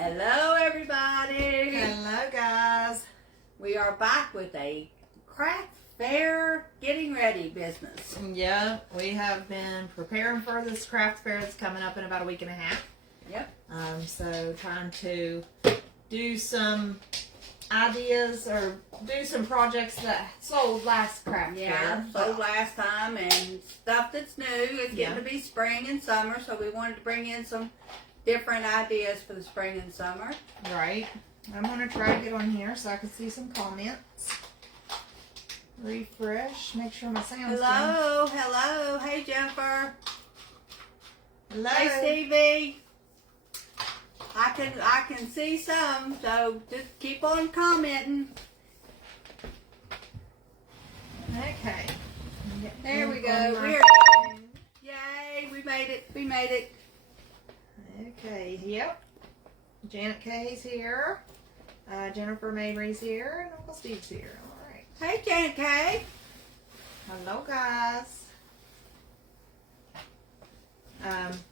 Hello everybody. Hello guys. We are back with a craft fair getting ready business. Yeah, we have been preparing for this craft fair that's coming up in about a week and a half. Yep. So trying to do some ideas or do some projects that sold last craft fair. Sold last time, and stuff that's new. It's getting to be spring and summer, so we wanted to bring in some different ideas for the spring and summer. Right. I'm going to try to get on here so I can see some comments. Refresh. Make sure my sound's Hello. Hello. Hey, Jennifer. Hello. Hey, Stevie. I can see some, so just keep on commenting. Okay. There we go. We're yay! We made it. We made it. Okay. Yep. Janet Kay's here. Jennifer Mabry's here, and Uncle Steve's here. All right. Hey, Janet Kay. Hello, guys.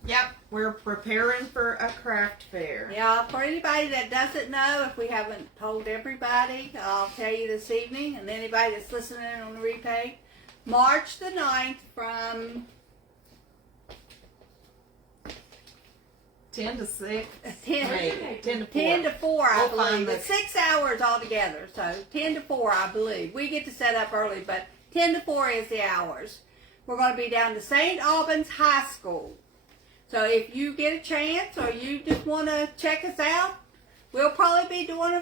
Yep, we're preparing for a craft fair. Yeah, for anybody that doesn't know, if we haven't told everybody, I'll tell you this evening, and anybody that's listening on the replay, March the 9th from 10 to 6. 10 to 4. 10 to 4, I We'll believe. It's 6 hours altogether, so 10 to 4, I believe. We get to set up early, but 10 to 4 is the hours. We're going to be down to St. Albans High School. So if you get a chance or you just want to check us out, we'll probably be doing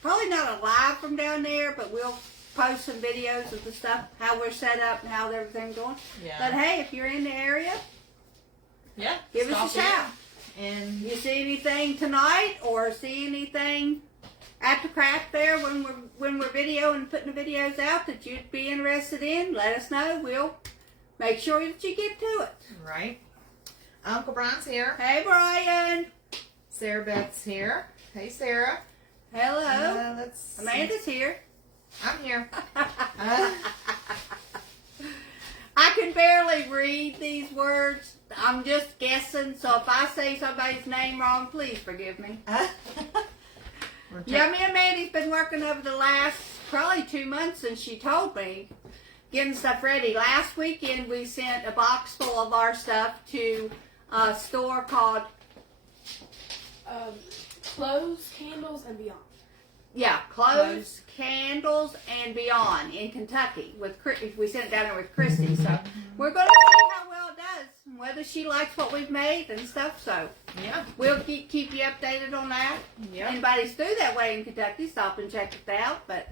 probably not a live from down there, but we'll post some videos of the stuff, how we're set up and how everything's going. Yeah. But hey, if you're in the area, give us a shout. And you see anything tonight or see anything at the craft fair when we're videoing and putting the videos out that you'd be interested in, let us know. We'll make sure that you get to it. Right. Uncle Brian's here. Hey, Brian. Sarah Beth's here. Hey, Sarah. Hello. Let's Amanda's here. I'm here. I can barely read these words. I'm just guessing, so if I say somebody's name wrong, please forgive me. Yeah, me and Mandy's been working over the last probably 2 months since she told me, getting stuff ready. Last weekend we sent a box full of our stuff to a store called Clothes, Candles, and Beyond. Clothes, Candles, and Beyond in Kentucky. We sent it down there with Christy, so we're going to see how well it does, and whether she likes what we've made and stuff. So yeah, we'll keep you updated on that. Yeah. Anybody's through that way in Kentucky, stop and check it out. But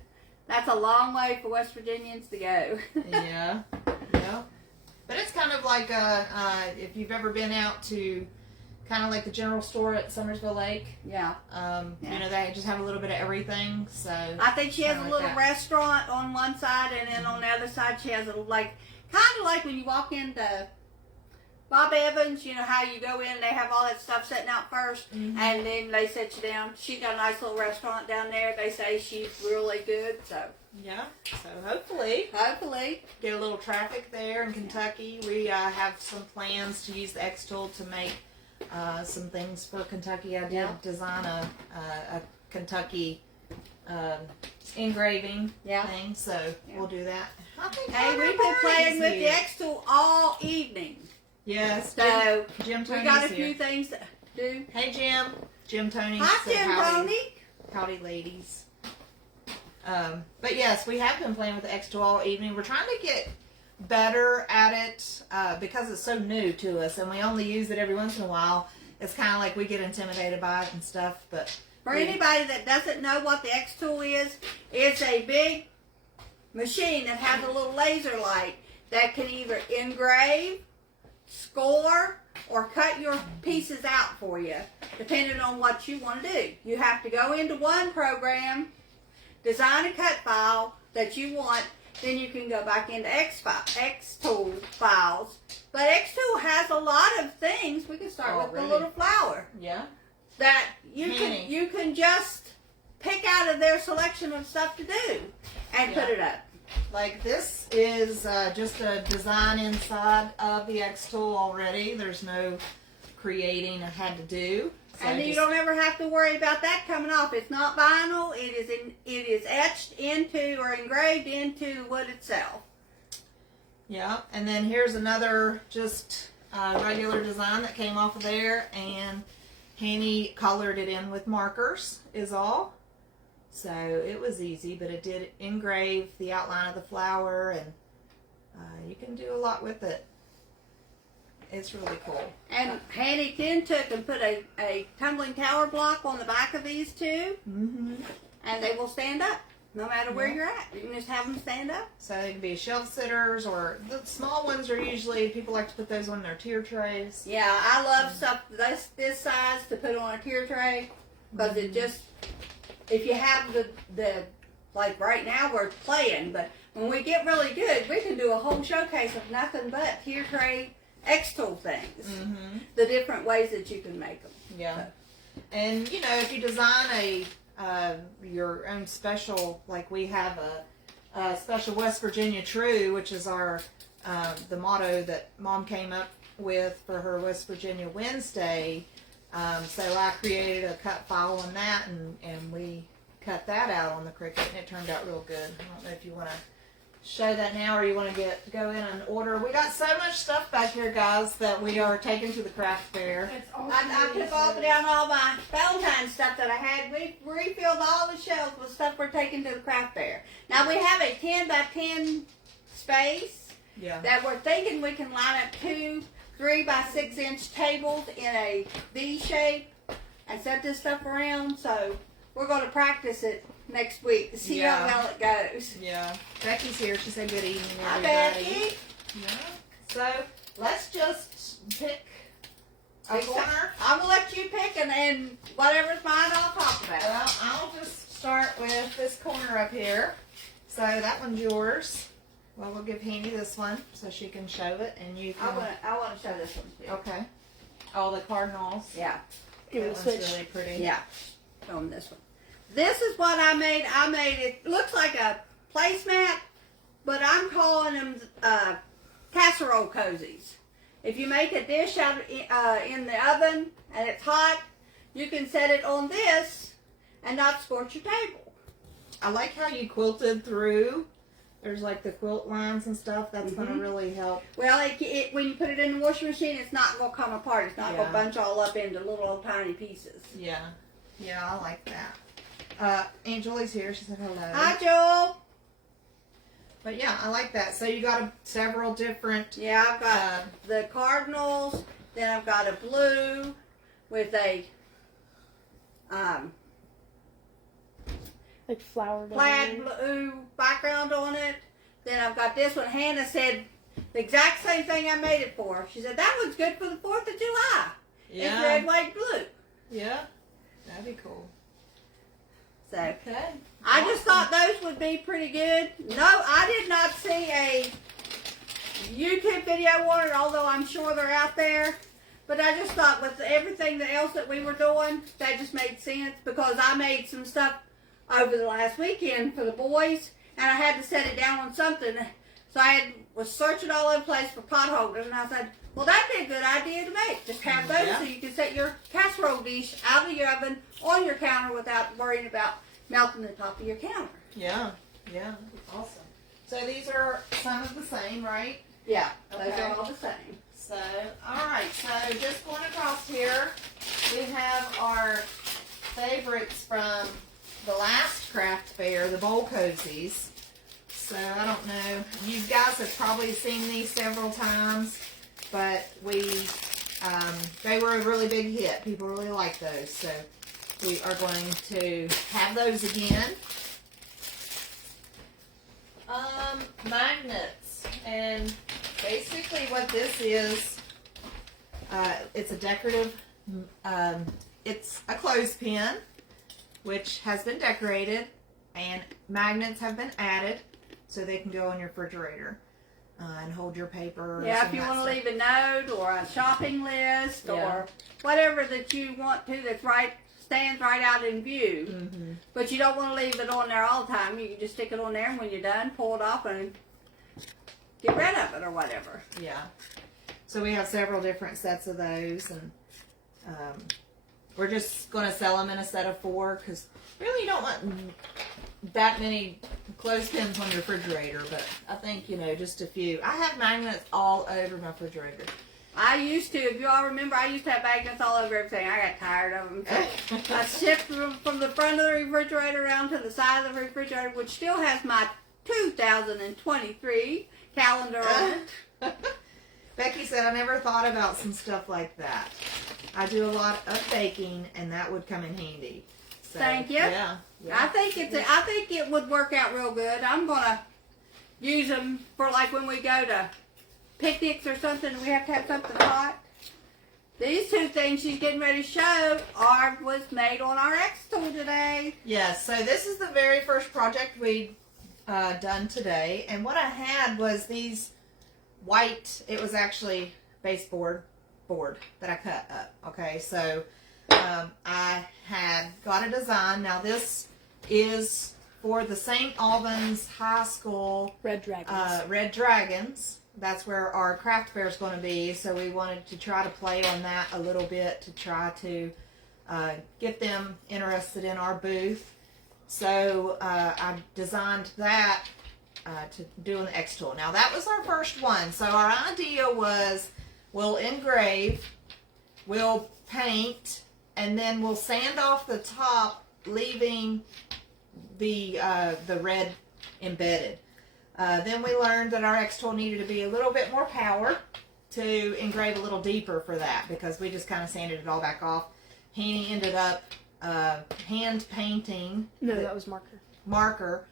that's a long way for West Virginians to go. Yeah. But it's kind of like if you've ever been out to kind of like the general store at Summersville Lake. Yeah. You know, they just have a little bit of everything. So I think she has a little that. restaurant on one side, and then on the other side she has a kind of like when you walk into Bob Evans, you know how you go in, they have all that stuff sitting out first, and then they set you down. She's got a nice little restaurant down there. They say she's really good, so. Yeah, so hopefully get a little traffic there in Kentucky. We have some plans to use the X tool to make some things for Kentucky. I did design a Kentucky engraving thing, so we'll do that. I think we've been playing with the X tool all evening. Yes. So Jim Tony's we got a here. few things to do. Hey Jim. Jim Tony. Hi Jim Tony. Howdy ladies. But yes, we have been playing with the X tool all evening. We're trying to get better at it because it's so new to us, and we only use it every once in a while. It's kind of like we get intimidated by it and stuff. But for anybody that doesn't know what the X tool is, it's a big machine that has a little laser light that can either engrave, score, or cut your pieces out for you, depending on what you want to do. You have to go into one program, design a cut file that you want, then you can go back into X tool files. But X tool has a lot of things. We can start with the little flower. Yeah. That you can just pick out of their selection of stuff to do and put it up. Like this is just a design inside of the X tool already. There's no creating and had to do. So And you don't ever have to worry about that coming off. It's not vinyl. It is etched into or engraved into the wood itself. Yeah, and then here's another just regular design that came off of there, and Hanny colored it in with markers is all. So it was easy, but it did engrave the outline of the flower, and you can do a lot with it. It's really cool. And Hanny then took and put a tumbling tower block on the back of these two, Mm-hmm. and they will stand up no matter where you're at. You can just have them stand up. So they can be shelf sitters, or the small ones are usually, people like to put those on their tier trays. Yeah, I love stuff this size to put on a tier tray because it just, if you have the like right now we're playing, but when we get really good, we can do a whole showcase of nothing but tier tray X-tool things. Mm-hmm. The different ways that you can make them. Yeah. And, you know, if you design your own special, like we have a special West Virginia True, which is our the motto that Mom came up with for her West Virginia Wednesday. So I created a cut file on that, and we cut that out on the Cricut, and it turned out real good. I don't know if you want to show that now, or you want to go in and order. We got so much stuff back here, guys, that we are taking to the craft fair. It's all I took down all my Valentine stuff that I had. We refilled all the shelves with stuff we're taking to the craft fair. Now we have a 10 by 10 space Yeah. that we're thinking we can line up 2 3 by 6 inch tables in a V shape and set this stuff around. So we're going to practice it next week to see how well it goes. Yeah. Becky's here. She said good evening, Hi, everybody. Becky. Yeah. So let's just pick a corner. I'm going to let you pick and whatever's mine I'll talk about. Well, I'll just start with this corner up here. So that one's yours. Well, we'll give Hanny this one so she can show it, and you can. I want to show this one too. Okay. All the cardinals. Yeah. Give That it a one's switch. really pretty. Yeah. Show them this one. This is what I made. I made it. Looks like a placemat, but I'm calling them casserole cozies. If you make a dish out in the oven and it's hot, you can set it on this and not scorch your table. I like how you quilted through. There's like the quilt lines and stuff. That's going to really help. Well, when you put it in the washing machine, it's not going to come apart. It's not going to Yeah. bunch all up into little old tiny pieces. Yeah. Yeah, I like that. Aunt Julie's here. She said hello. Hi, Joel. But yeah, I like that. So you got several different. Yeah, I've got the cardinals. Then I've got a blue with a Like flower plaid design. blue background on it. Then I've got this one. Hannah said the exact same thing I made it for. She said that one's good for the 4th of July. It's red, white, blue. Yeah. That'd be cool. So Okay. I just thought those would be pretty good. No, I did not see a YouTube video on it, although I'm sure they're out there. But I just thought with everything else that we were doing, that just made sense because I made some stuff over the last weekend for the boys, and I had to set it down on something. So I was searching all over the place for pot holders, and I said, well, that'd be a good idea to make. Just have those so you can set your casserole dish out of your oven on your counter without worrying about melting the top of your counter. Yeah. Yeah. Awesome. So these are some of the same, right? Yeah, those Okay. are all the same. So, alright, so just going across here, we have our favorites from the last craft fair, the bowl cozies. So, I don't know, you guys have probably seen these several times, but they were a really big hit. People really like those, so we are going to have those again. Magnets, and basically what this is, it's a decorative, it's a clothespin, which has been decorated, and magnets have been added, so they can go on your refrigerator, and hold your paper. Yeah, if you want to leave a note or a shopping list or whatever that you want to that's stands right out in view. Mm-hmm. But you don't want to leave it on there all the time. You can just stick it on there, and when you're done, pull it off and get rid of it or whatever. Yeah. So we have several different sets of those, and We're just going to sell them in a set of 4 because really you don't want that many clothespins on your refrigerator, but I think, you know, just a few. I have magnets all over my refrigerator. I used to, if you all remember, I used to have magnets all over everything. I got tired of them. So I shifted from the front of the refrigerator around to the side of the refrigerator, which still has my 2023 calendar on it. Becky said, I never thought about some stuff like that. I do a lot of baking, and that would come in handy. So, Thank you. Yeah. I think I think it would work out real good. I'm gonna use them for like when we go to picnics or something. We have to have something hot. These 2 things she's getting ready to show was made on our X tool today. Yes. So this is the very first project we done today, and what I had was these white. It was actually baseboard board that I cut up. Okay, so I had got a design. Now this is for the St. Albans High School Red Dragons. Red Dragons. That's where our craft fair is going to be. So we wanted to try to play on that a little bit to try to get them interested in our booth. So I designed that to do on the X tool. Now that was our first one. So our idea was we'll engrave, we'll paint, and then we'll sand off the top, leaving the red embedded. Then we learned that our X tool needed to be a little bit more power to engrave a little deeper for that because we just kind of sanded it all back off. Hanny ended up hand painting. No, that was marker.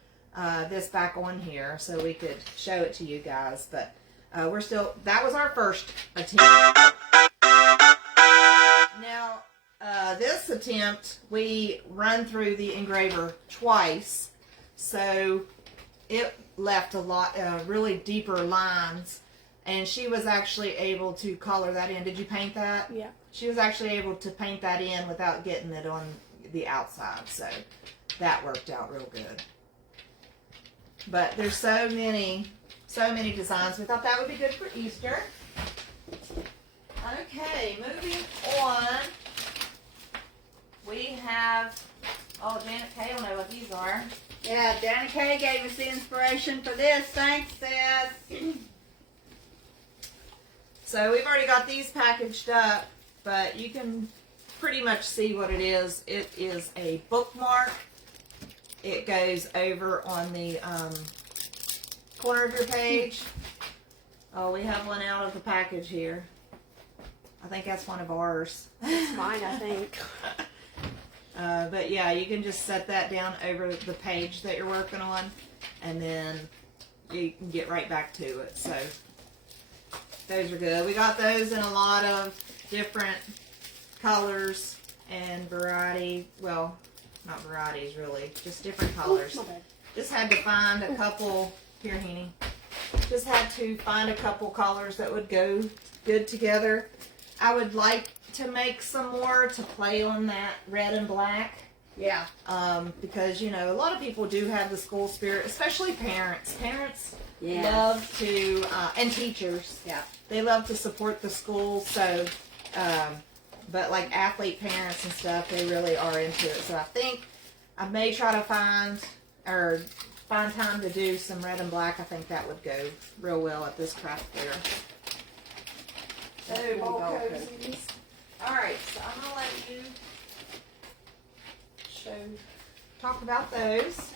This back on here so we could show it to you guys, but that was our first attempt. Now this attempt we run through the engraver twice, so it left a lot really deeper lines, and she was actually able to color that in. Did you paint that? Yeah. She was actually able to paint that in without getting it on the outside, so that worked out real good. But there's so many designs. We thought that would be good for Easter. Okay, moving on. We have, Janet Kay will know what these are. Yeah, Janet Kay gave us the inspiration for this. Thanks, sis. So we've already got these packaged up, but you can pretty much see what it is. It is a bookmark. It goes over on the corner of your page. Oh, we have one out of the package here. I think that's one of ours. It's mine, I think. But yeah, you can just set that down over the page that you're working on, and then you can get right back to it. So those are good. We got those in a lot of different colors and variety. Well, not varieties really, just different colors. Just had to find a couple. Here, Henny. Just had to find a couple colors that would go good together. I would like to make some more to play on that red and black. Yeah. Because, you know, a lot of people do have the school spirit, especially parents. Parents Yeah. love to, and teachers. Yeah. They love to support the school, so, but like athlete parents and stuff, they really are into it. So I think I may try to find time to do some red and black. I think that would go real well at this craft fair. So, ball cozies. Alright, so I'm going to let you talk about those.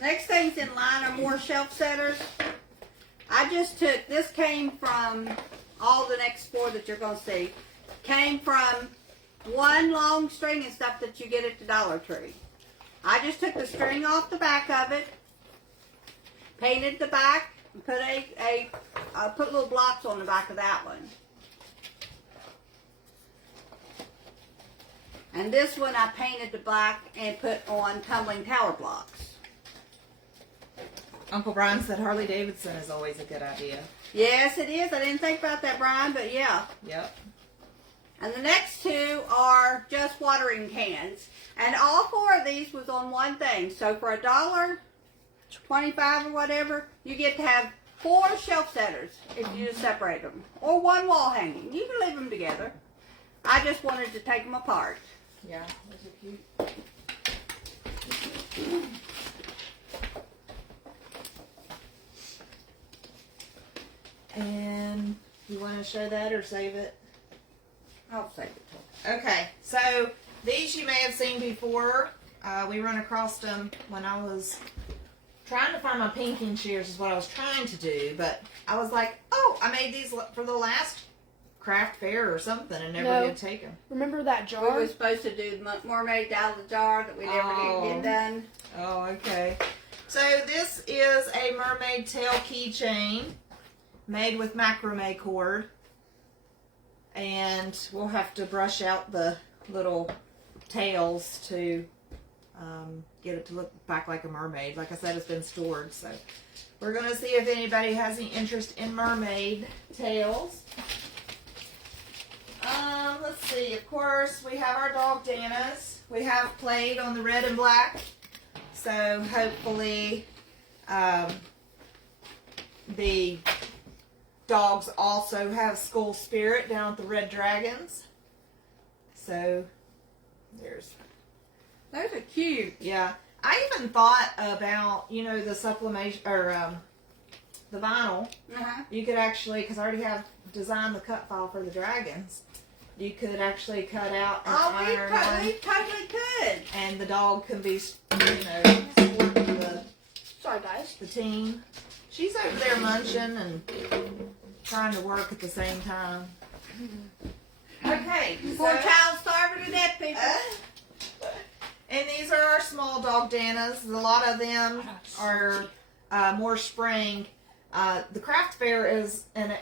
Next things in line are more shelf setters. I just took, this came from all the next 4 that you're going to see. Came from one long string and stuff that you get at the Dollar Tree. I just took the string off the back of it, painted the back, and put little blocks on the back of that one. And this one I painted the black and put on tumbling tower blocks. Uncle Brian said Harley Davidson is always a good idea. Yes, it is. I didn't think about that, Brian, but yeah. Yep. And the next 2 are just watering cans. And all 4 of these was on one thing. So for $1.25 or whatever, you get to have 4 shelf setters if you just separate them. Or 1 wall hanging. You can leave them together. I just wanted to take them apart. Yeah, those are cute. And you want to show that or save it? I'll save it. Okay, so these you may have seen before. We run across them when I was trying to find my pinking shears is what I was trying to do, but I was like, oh, I made these for the last craft fair or something and never did take them. Remember that We jar? were supposed to do mermaid out of the jar that we never did get done. Oh, okay. So this is a mermaid tail keychain made with macrame cord. And we'll have to brush out the little tails to get it to look back like a mermaid. Like I said, it's been stored, so we're going to see if anybody has any interest in mermaid tails. Let's see. Of course, we have our dog Dana's. We have played on the red and black, so hopefully the dogs also have school spirit down at the Red Dragons. So there's, Those are cute. yeah. I even thought about, you know, the sublimation or the vinyl. Uh-huh. You could actually, because I already have designed the cut file for the dragons. You could actually cut out and iron one, we totally could. and the dog can be, you know, supporting Sorry, guys. the team. She's over there munching and trying to work at the same time. Okay. Poor child starving to death, people. And these are our small dog Danas. A lot of them are more spring. The craft fair is an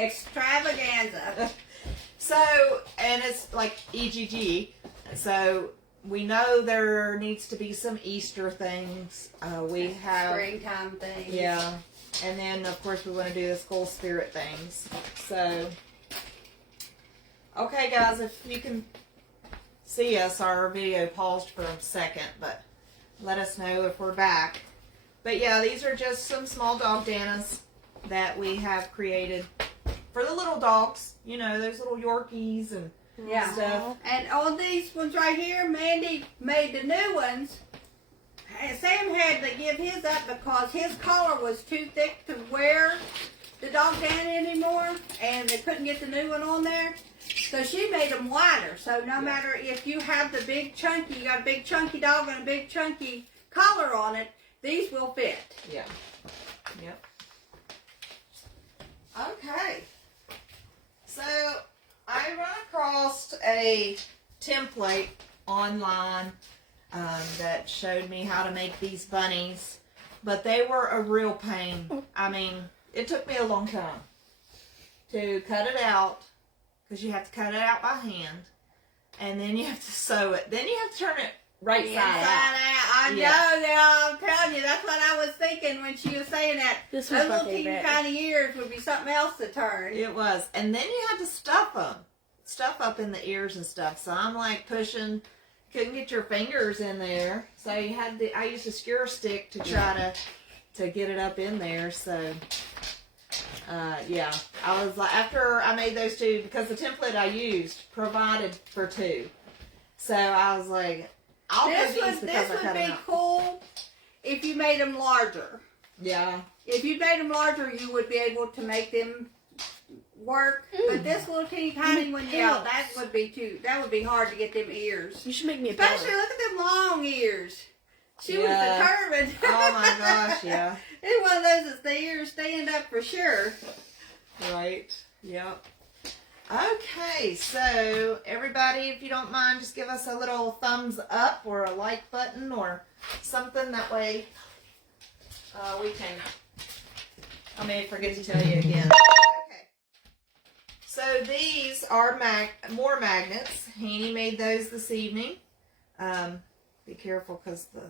Extravaganza. So, and it's like EGG. So we know there needs to be some Easter things. We have Springtime things. Yeah. And then, of course, we want to do the school spirit things. So, okay, guys, if you can see us, our video paused for a second, but let us know if we're back. But yeah, these are just some small dog Danas that we have created for the little dogs. You know, those little Yorkies and Yeah. stuff. And on these ones right here, Mandy made the new ones. And Sam had to give his up because his collar was too thick to wear the dog down anymore, and they couldn't get the new one on there. So she made them wider. So no matter if you have the big chunky, you got a big chunky dog and a big chunky collar on it, these will fit. Yeah. Yep. Okay. So I run across a template online that showed me how to make these bunnies, but they were a real pain. I mean, it took me a long time to cut it out because you have to cut it out by hand, and then you have to sew it. Then you have to turn it right side out. I know, girl. I'm telling you, that's what I was thinking when she was saying that. This was Those my little teeny favorite. tiny ears would be something else to turn. It was. And then you had to stuff them. Stuff up in the ears and stuff. So I'm like pushing, couldn't get your fingers in there. So you had the, I used a skewer stick to try to get it up in there. So, yeah. I was like, after I made those two, because the template I used provided for two. So I was like, I'll do these because I cut would them be out. cool if you made them larger. Yeah. If you made them larger, you would be able to make them work. But this little teeny tiny one, yeah, that would be hard to get them ears. You should make me a Especially pillow. look at them long ears. She was Yeah. determined. Oh my gosh, yeah. It's one of those that the ears stand up for sure. Right. Yep. Okay, so everybody, if you don't mind, just give us a little thumbs up or a like button or something. That way we can, I may forget to tell you again. Okay. So these are more magnets. Haney made those this evening. Be careful because the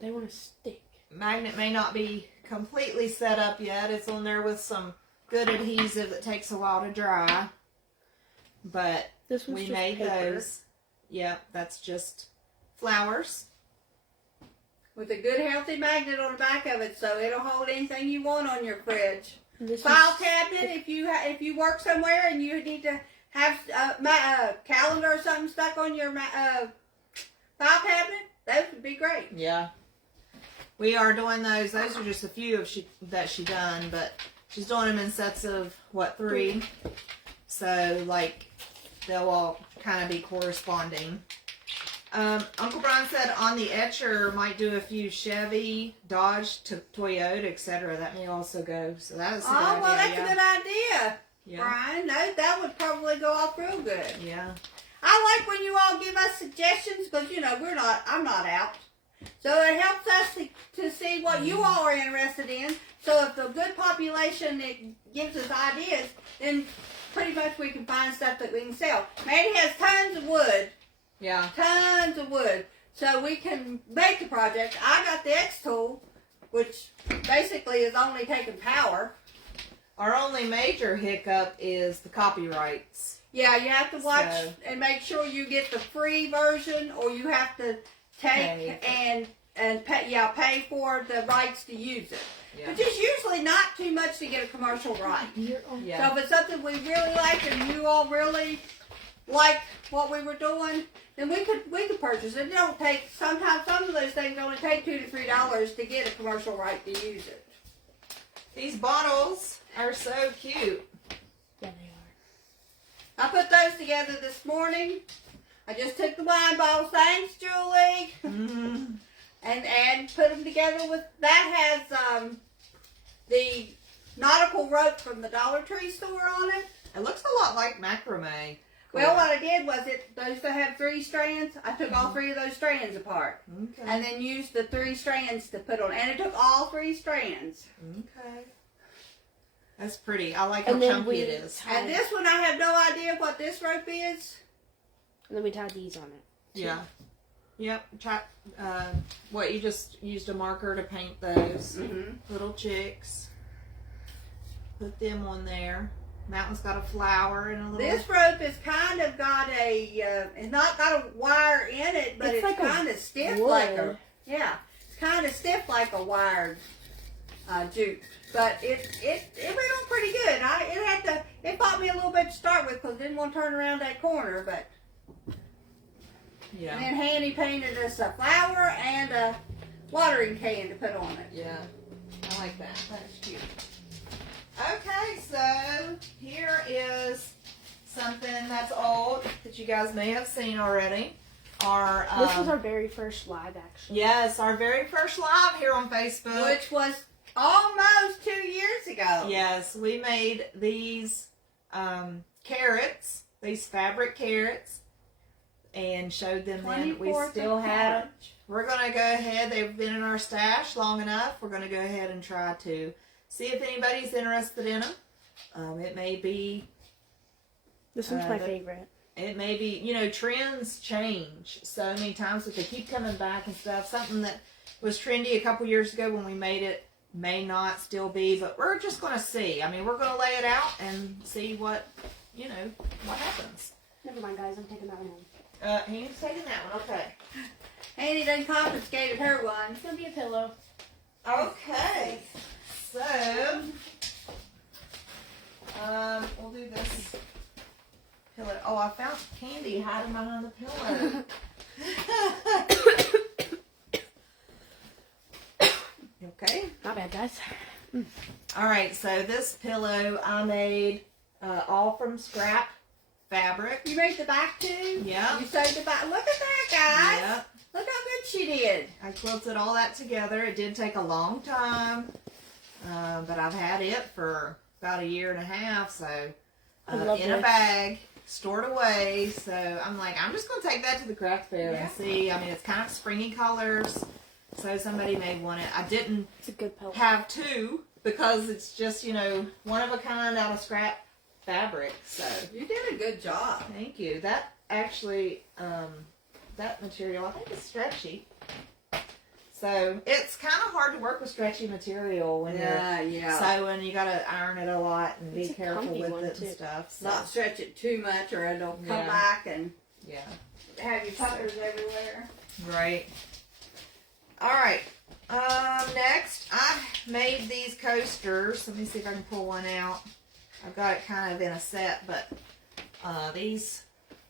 They want to stick. magnet may not be completely set up yet. It's on there with some good adhesive that takes a while to dry. But This one's we just made paper. those. Yep, that's just flowers. With a good healthy magnet on the back of it, so it'll hold anything you want on your fridge. This file is- cabinet. If you work somewhere and you need to have my calendar or something stuck on your file cabinet, those would be great. Yeah. We are doing those. Those are just a few that she done, but she's doing them in sets of, 3? So, like, they'll all kind of be corresponding. Uncle Brian said on the etcher might do a few Chevy, Dodge, Toyota, etc. That may also go. So that's a good idea. Well, that's yeah. a good idea, Yeah. Brian. That would probably go off real good. Yeah. I like when you all give us suggestions because, I'm not out. So it helps us to see what you all are interested in. So if the good population it gives us ideas, then pretty much we can find stuff that we can sell. Maddie has tons of wood. Yeah. Tons of wood. So we can make the project. I got the X tool, which basically is only taking power. Our only major hiccup is the copyrights. Yeah, you have to watch So- and make sure you get the free version, or you have to take and pay for the rights to use it. Yeah. Which is usually not too much to get a commercial right. Yeah. So if it's something we really like and you all really like what we were doing, then we could purchase it. It don't take, sometimes some of those things only take $2 to $3 to get a commercial right to use it. These bottles are so cute. Yeah, they are. I put those together this morning. I just took the wine bottles. Thanks, Julie. Mm-hmm. And put them together with, that has the nautical rope from the Dollar Tree store on it. It looks a lot like macrame. Well, what I did was those that have 3 strands, I took all 3 of those strands apart. Okay. And then used the 3 strands to put on. And it took all 3 strands. Okay. That's pretty. I like how And then chunky we it is. And this one, I have no idea what this rope is. And then we tied these on it. Yeah. Yep. Try, what, you just used a marker to paint those Mm-hmm. little chicks. Put them on there. That one's got a flower and a little... This rope has kind of got it's not got a wire in it, but it's like a kind of stiff wood. like a, it's kind of stiff like a wired jute. But it went on pretty good. It bought me a little bit to start with because I didn't want to turn around that corner, but. Yeah. And then Handy painted us a flower and a watering can to put on it. Yeah. I like that. That's cute. Okay, so here is something that's old that you guys may have seen already. This was our very first live action. Yes, our very first live here on Facebook. Which was almost 2 years ago. Yes, we made these carrots, these fabric carrots, and showed them then. We 24th still of have. March. We're going to go ahead. They've been in our stash long enough. We're going to go ahead and try to see if anybody's interested in them. It may be. This one's my favorite. It may be, trends change so many times, but they keep coming back and stuff. Something that was trendy a couple years ago when we made it may not still be, but we're just going to see. I mean, we're going to lay it out and see what happens. Never mind, guys. I'm taking that one home. He's taking that one. Okay. Handy done confiscated her one. It's gonna be a pillow. Okay. So, we'll do this pillow. Oh, I found candy hiding behind the pillow. Okay. Not bad, guys. All right. So this pillow I made all from scrap fabric. You made the back too? Yeah. You sewed the back. Look at that, guys. Yep. Look how good she did. I quilted all that together. It did take a long time, but I've had it for about 1.5 years. So I love in a this. bag, stored away. So I'm like, I'm just going to take that to the craft fair and see. I mean, it's kind of springy colors, so somebody may want it. I didn't It's a good pillow. have 2 because it's just, one of a kind out of scrap fabric. So You did a good job. thank you. That actually, that material, I think is stretchy. So it's kind of hard to work with stretchy material when you're sewing. You got to iron it a lot and It's be a careful comfy with one, it too. and stuff. So, Not stretch it too much or it'll come Yeah. back and yeah, have your puckers everywhere. right. All right. Next, I made these coasters. Let me see if I can pull one out. I've got it kind of in a set, but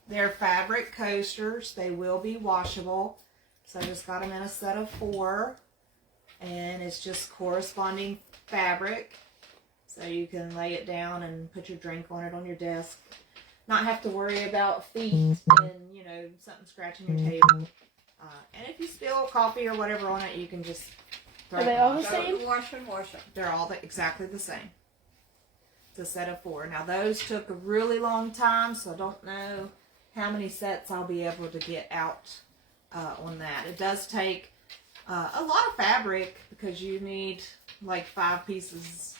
they're fabric coasters. They will be washable. So I just got them in a set of 4. And it's just corresponding fabric. So you can lay it down and put your drink on it on your desk. Not have to worry about feet and, something scratching your table. And if you spill coffee or whatever on it, you can just throw Are it they in all the the wash. same? Wash and wash them. They're all exactly the same. It's a set of 4. Now those took a really long time, so I don't know how many sets I'll be able to get out on that. It does take a lot of fabric because you need like 5 pieces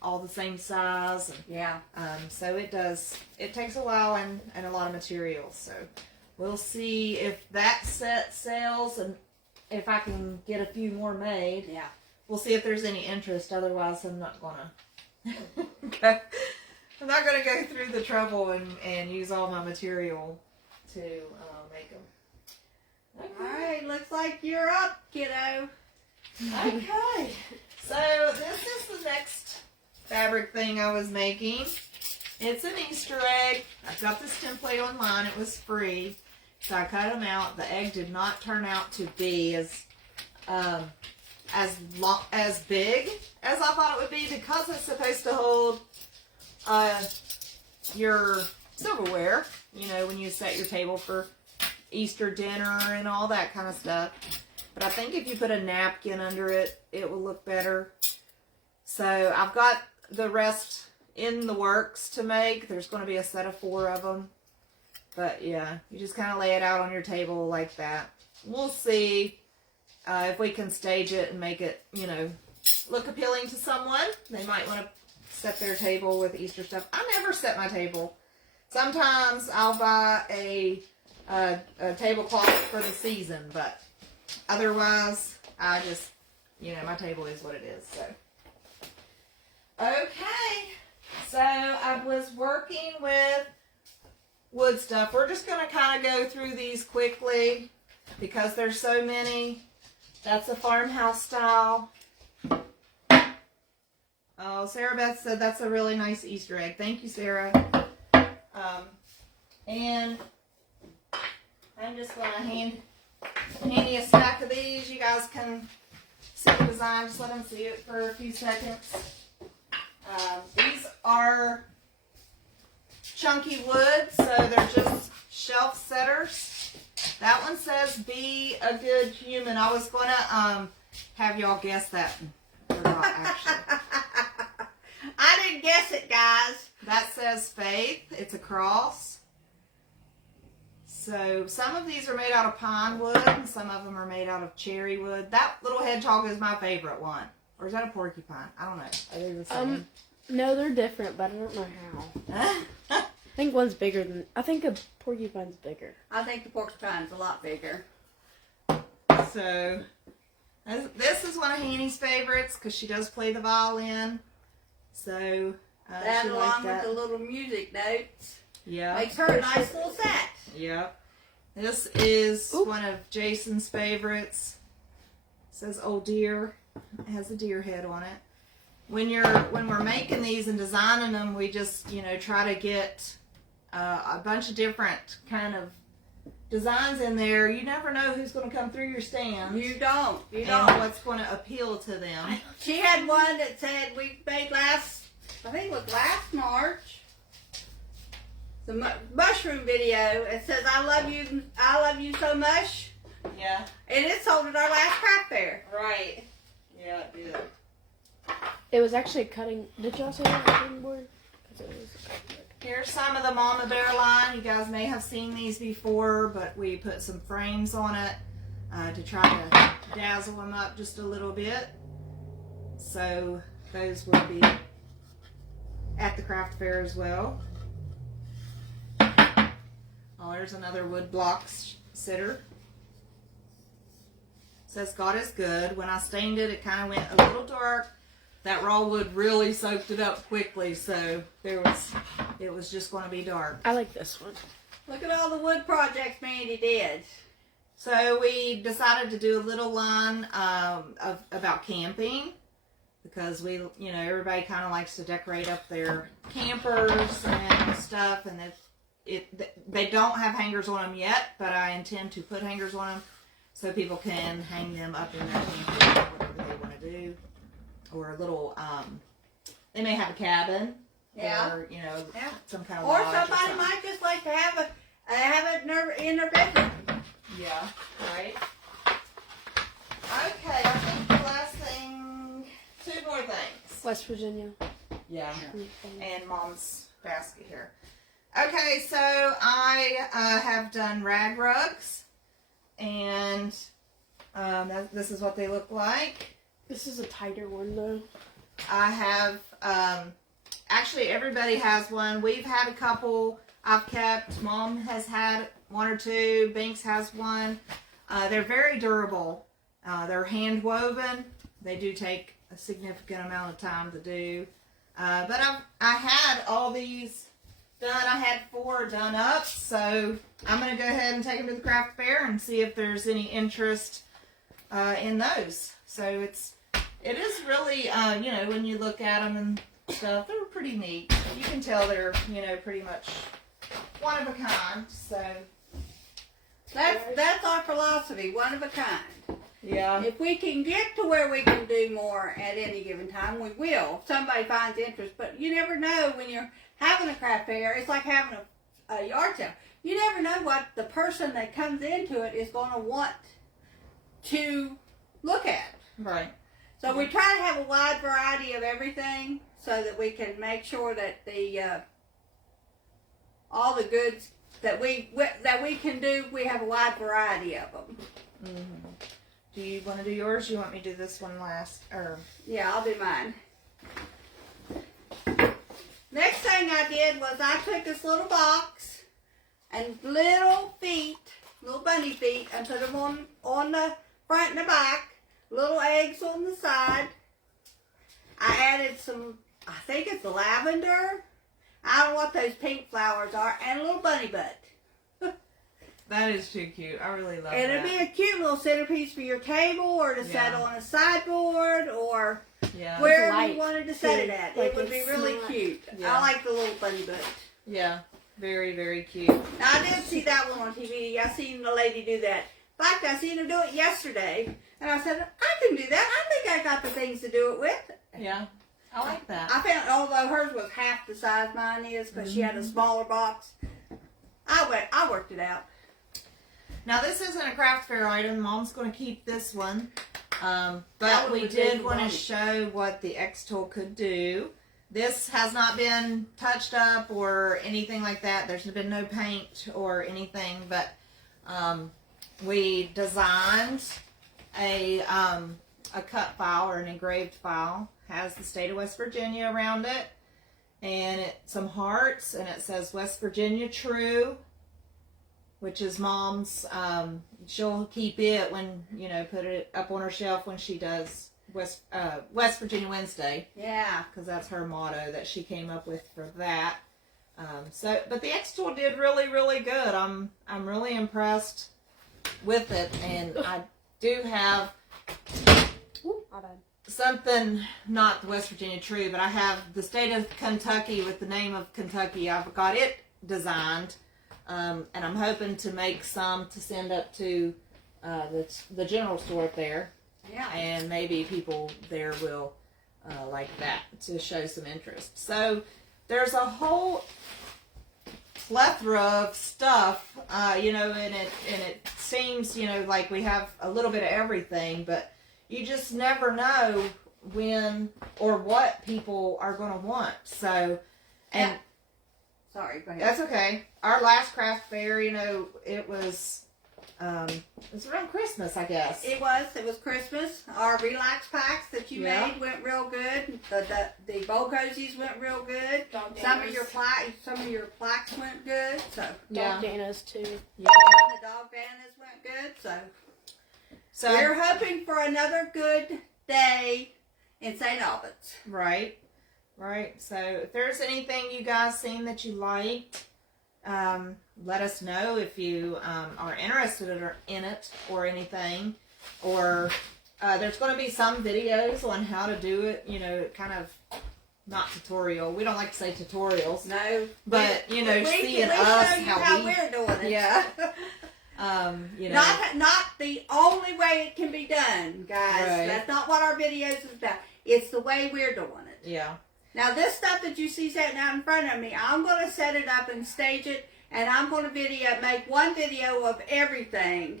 all the same size. And, Yeah. so it takes a while and a lot of materials. So we'll see if that set sells and if I can get a few more made. Yeah. We'll see if there's any interest. Otherwise, I'm not gonna go through the trouble and use all my material to make them. Okay. All right, looks like you're up, kiddo. Okay. So this is the next fabric thing I was making. It's an Easter egg. I got this template online. It was free. So I cut them out. The egg did not turn out to be as big as I thought it would be because it's supposed to hold your silverware, when you set your table for Easter dinner and all that kind of stuff. But I think if you put a napkin under it, it will look better. So I've got the rest in the works to make. There's going to be a set of 4 of them. But yeah, you just kind of lay it out on your table like that. We'll see if we can stage it and make it, look appealing to someone. They might want to set their table with Easter stuff. I never set my table. Sometimes I'll buy a tablecloth for the season, but otherwise, I just, my table is what it is. So, okay. So I was working with wood stuff. We're just going to kind of go through these quickly because there's so many. That's a farmhouse style. Oh, Sarah Beth said that's a really nice Easter egg. Thank you, Sarah. And I'm just going to hand you a stack of these. You guys can see the design. Just let them see it for a few seconds. These are chunky wood, so they're just shelf setters. That one says be a good human. I was going to have y'all guess that. Forgot, actually. I didn't guess it, guys. That says faith. It's a cross. So some of these are made out of pine wood, and some of them are made out of cherry wood. That little hedgehog is my favorite one. Or is that a porcupine? I don't know. Are they the same? No, they're different, but I don't know how. I think one's bigger than. I think a porcupine's bigger. I think the porcupine's a lot bigger. So this is one of Hanny's favorites because she does play the violin. So That she along liked with that. the little music notes Yeah. makes her a nice little set. Yep. This is one of Jason's favorites. It says "Oh dear." It has a deer head on it. When we're making these and designing them, we just try to get a bunch of different kind of designs in there. You never know who's going to come through your stand. You don't. You and don't. what's going to appeal to them. She had one that said we made I think it was last March. The mushroom video. It says I love you so much. Yeah. And it sold at our last craft fair. Right. Yeah, it did. It was actually a cutting. Did y'all say that was a cutting board? 'Cause it was a cutting board. Here's some of the Mama Bear line. You guys may have seen these before, but we put some frames on it to try to dazzle them up just a little bit. So those will be at the craft fair as well. Oh, there's another wood blocks sitter. Says God is good. When I stained it, it kind of went a little dark. That raw wood really soaked it up quickly, so it was just going to be dark. I like this one. Look at all the wood projects Mandy did. So we decided to do a little line about camping because everybody kind of likes to decorate up their campers and stuff, and they don't have hangers on them yet, but I intend to put hangers on them so people can hang them up in their camper, whatever they want to do, or a little. They may have a cabin, or some kind of or lodge somebody might just like to have it in their bedroom. Yeah, right. Okay, I think the last thing, 2 more things. West Virginia. Yeah, and Mom's basket here. Okay, so I have done rag rugs, and this is what they look like. This is a tighter one though. I have, actually everybody has one. We've had a couple I've kept. Mom has had 1 or 2. Binks has one. They're very durable. They're hand woven. They do take a significant amount of time to do. But I had all these done. I had 4 done up. So I'm going to go ahead and take them to the craft fair and see if there's any interest in those. So it is really, when you look at them and stuff, they're pretty neat. You can tell they're, pretty much one of a kind. So That's our philosophy, one of a kind. yeah. If we can get to where we can do more at any given time, we will. If somebody finds interest, but you never know when you're having a craft fair. It's like having a yard sale. You never know what the person that comes into it is going to want to look at. Right. So we try to have a wide variety of everything so that we can make sure that all the goods that we can do, we have a wide variety of them. Mm-hmm. Do you want to do yours? Or you want me to do this one last? Or Yeah, I'll do mine. Next thing I did was I took this little box and little bunny feet, and put them on the front and the back. Little eggs on the side. I added some, I think it's lavender. I don't know what those pink flowers are, and a little bunny butt. that is too cute. I really love And that. it'd be a cute little centerpiece for your table, or to set on a sideboard, or wherever you wanted to set it at. It would be really cute. Yeah. I like the little bunny butt. Yeah, very, very cute. Now, I did see that one on TV. I seen the lady do that. In fact, I seen her do it yesterday. And I said, I can do that. I think I got the things to do it with. Yeah, I like that. I found, although hers was half the size mine is, because she had a smaller box. I worked it out. Now, this isn't a craft fair item. Mom's going to keep this one. That But one we was did really want to nice. show what the X-Tool could do. This has not been touched up or anything like that. There's been no paint or anything, but we designed a cut file or an engraved file. Has the state of West Virginia around it, and some hearts, and it says West Virginia True, which is Mom's. She'll keep it when put it up on her shelf when she does West Virginia Wednesday. Yeah. Because that's her motto that she came up with for that. But the X-Tool did really, really good. I'm really impressed with it, and I do have something, not the West Virginia True, but I have the state of Kentucky with the name of Kentucky. I've got it designed, and I'm hoping to make some to send up to the general store up there. Yeah. And maybe people there will like that to show some interest. So there's a whole plethora of stuff, and it seems, like we have a little bit of everything, but you just never know when or what people are going to want. So, and sorry, go ahead. that's okay. Our last craft fair, it was around Christmas, I guess. It was Christmas. Our relax packs that you made went real good. The bowl cozies went real good. Some of your plaques went good. So Dog Dana's too. the dog Danas went good. So we're hoping for another good day in St. Albans. Right. So if there's anything you guys seen that you liked, Let us know if you are interested in it or anything. Or there's going to be some videos on how to do it, you know, kind of not tutorial. We don't like to say tutorials. No. But, you know, seeing us how we're doing it. Yeah. You know. Not the only way it can be done, guys. Right. That's not what our videos is about. It's the way we're doing it. Yeah. Now, this stuff that you see sitting out in front of me, I'm going to set it up and stage it, and I'm going to make one video of everything,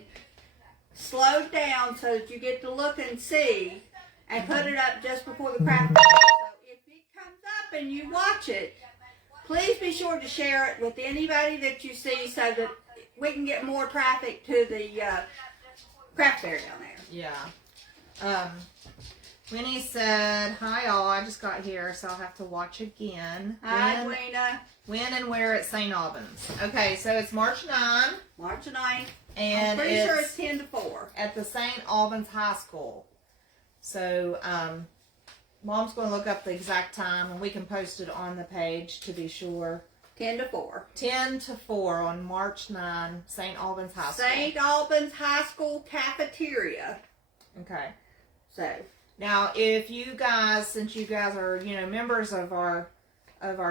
slowed down so that you get to look and see, and put it up just before the craft fair. So if it comes up and you watch it, please be sure to share it with anybody that you see so that we can get more traffic to the craft fair down there. Yeah. Winnie said, hi all, I just got here, so I'll have to watch again. Hi, Edwina. When and where at St. Albans? Okay, so it's March 9. March 9th. And I'm pretty sure it's 10 to 4. At the St. Albans High School. So, Mom's going to look up the exact time, and we can post it on the page to be sure. 10 to 4. 10 to 4 on March 9, St. Albans High School. St. Albans High School cafeteria. Okay. So. Now, if you guys, since you guys are, you know, members of our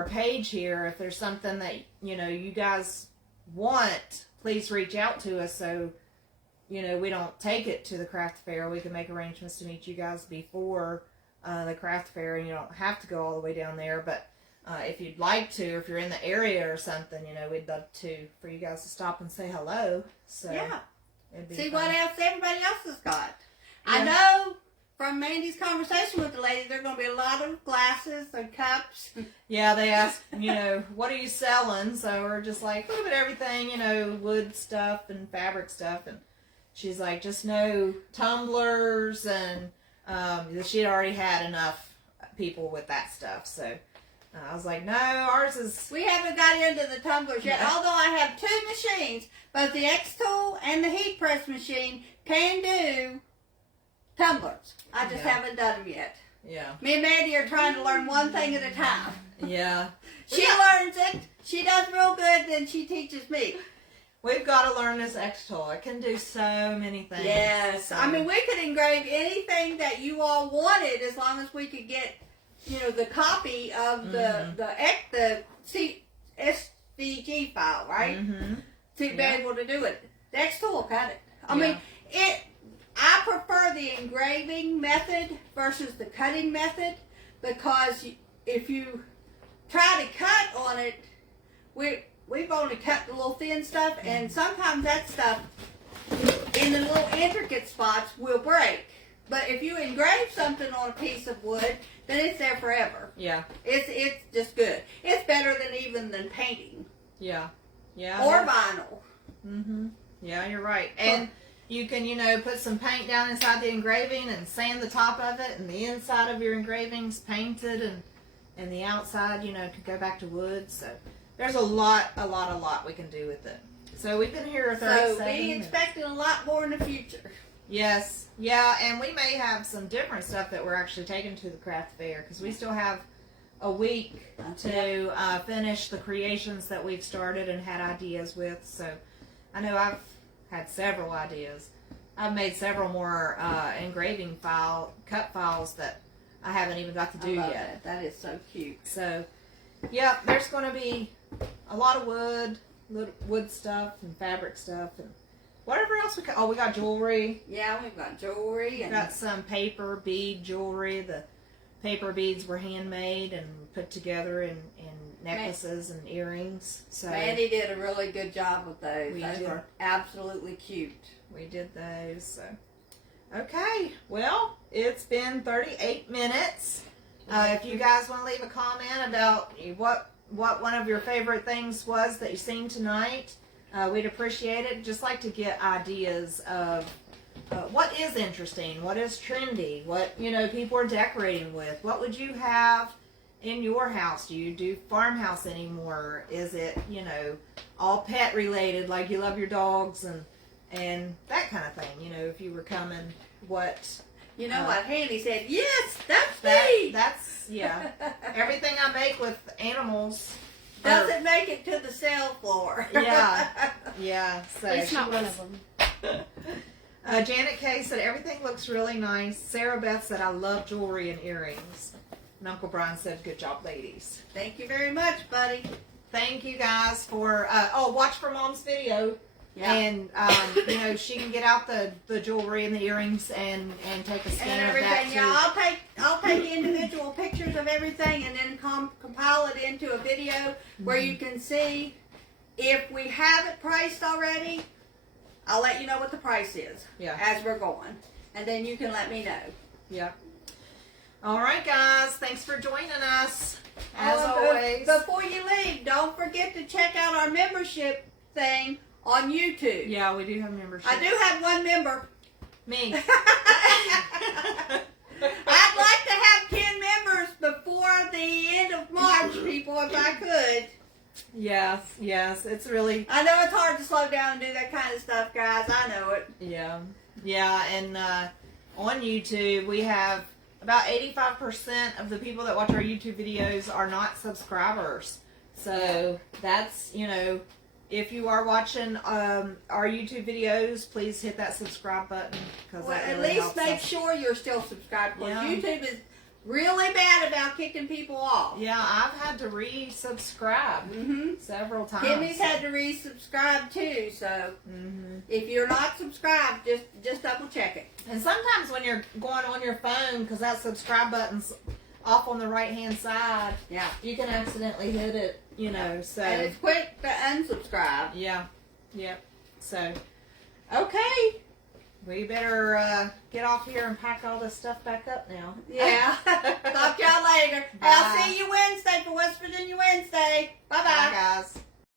page here, if there's something that, you know, you guys want, please reach out to us so, you know, we don't take it to the craft fair. We can make arrangements to meet you guys before the craft fair, and you don't have to go all the way down there. But if you'd like to, if you're in the area or something, you know, we'd love for you guys to stop and say hello. So yeah. See fun. what else everybody else has got. Yeah. I know from Mandy's conversation with the lady, there are going to be a lot of glasses and cups. Yeah, they asked, you know, what are you selling? So we're just like, a little bit of everything, you know, wood stuff and fabric stuff. And she's like, just no tumblers. And she had already had enough people with that stuff. So I was like, no, ours is... We haven't got into the tumblers yet, although I have 2 machines. Both the X-Tool and the heat press machine can do tumblers. I just haven't done them yet. Yeah. Me and Mandy are trying to learn one thing at a time. Yeah. She learns it. She does real good, then she teaches me. We've got to learn this X-Tool. It can do so many things. Yes. I mean, we could engrave anything that you all wanted as long as we could get, you know, the copy of the SVG file, right? Mm-hmm. To be able to do it. The X-Tool will cut it. I mean, I prefer the engraving method versus the cutting method, because if you try to cut on it, we've only cut the little thin stuff, and sometimes that stuff in the little intricate spots will break. But if you engrave something on a piece of wood, then it's there forever. Yeah. It's just good. It's better than painting. Yeah. Yeah. Or vinyl. Mm-hmm. Yeah, you're right. And you can, you know, put some paint down inside the engraving and sand the top of it, and the inside of your engraving's painted, and the outside, you know, could go back to wood. So there's a lot we can do with it. So we've been here 37 So be expecting a lot more in the future. Yes. Yeah, and we may have some different stuff that we're actually taking to the craft fair, because we still have a week to finish the creations that we've started and had ideas with. So I know I've had several ideas. I've made several more engraving cut files that I haven't even got to do yet. That is so cute. So, yeah, there's going to be a lot of wood stuff and fabric stuff and whatever else we got. Oh, we got jewelry. Yeah, we've got jewelry. We got some paper bead jewelry. The paper beads were handmade and put together in necklaces and earrings. So Mandy did a really good job with those. Those did. are absolutely cute. We did those. So. Okay, well, it's been 38 minutes. If you guys want to leave a comment about what one of your favorite things was that you seen tonight, we'd appreciate it. Just like to get ideas of what is interesting, what is trendy, what, you know, people are decorating with. What would you have in your house? Do you do farmhouse anymore? Is it, you know, all pet related, like you love your dogs and that kind of thing? You know, if you were coming, what... You know what Handy said? Yes, that's me. That's, yeah. Everything I make with animals doesn't make it to the sale floor. Yeah. So It's she not one was- of them. Janet Kay said everything looks really nice. Sarah Beth said I love jewelry and earrings. And Uncle Brian said good job, ladies. Thank you very much, buddy. Thank you guys for watch for Mom's video. Yeah. And she can get out the jewelry and the earrings and take a scan And of that everything. too. Yeah, I'll take individual pictures of everything and then compile it into a video where you can see if we have it priced already. I'll let you know what the price is as we're going, and then you can let me know. Yeah. All right, guys. Thanks for joining us. As Oh, always. Before you leave, don't forget to check out our membership thing on YouTube. Yeah, we do have membership. I do have one member. Me. I'd like to have 10 members before the end of March, people, if I could. Yes. It's really. I know it's hard to slow down and do that kind of stuff, guys. I know it. Yeah. And on YouTube, we have about 85% of the people that watch our YouTube videos are not subscribers. So that's, if you are watching our YouTube videos, please hit that subscribe button. Well, at least make sure you're still subscribed. Because YouTube is really bad about kicking people off. Yeah, I've had to resubscribe several times. Kimmy's had to resubscribe too, so if you're not subscribed, just double check it. And sometimes when you're going on your phone, because that subscribe button's off on the right-hand side, you can accidentally hit it, so. And it's quick to unsubscribe. Yeah. So, okay. We better get off here and pack all this stuff back up now. Yeah. Talk to y'all later. Bye. I'll see you Wednesday for West Virginia Wednesday. Bye-bye. Bye, guys.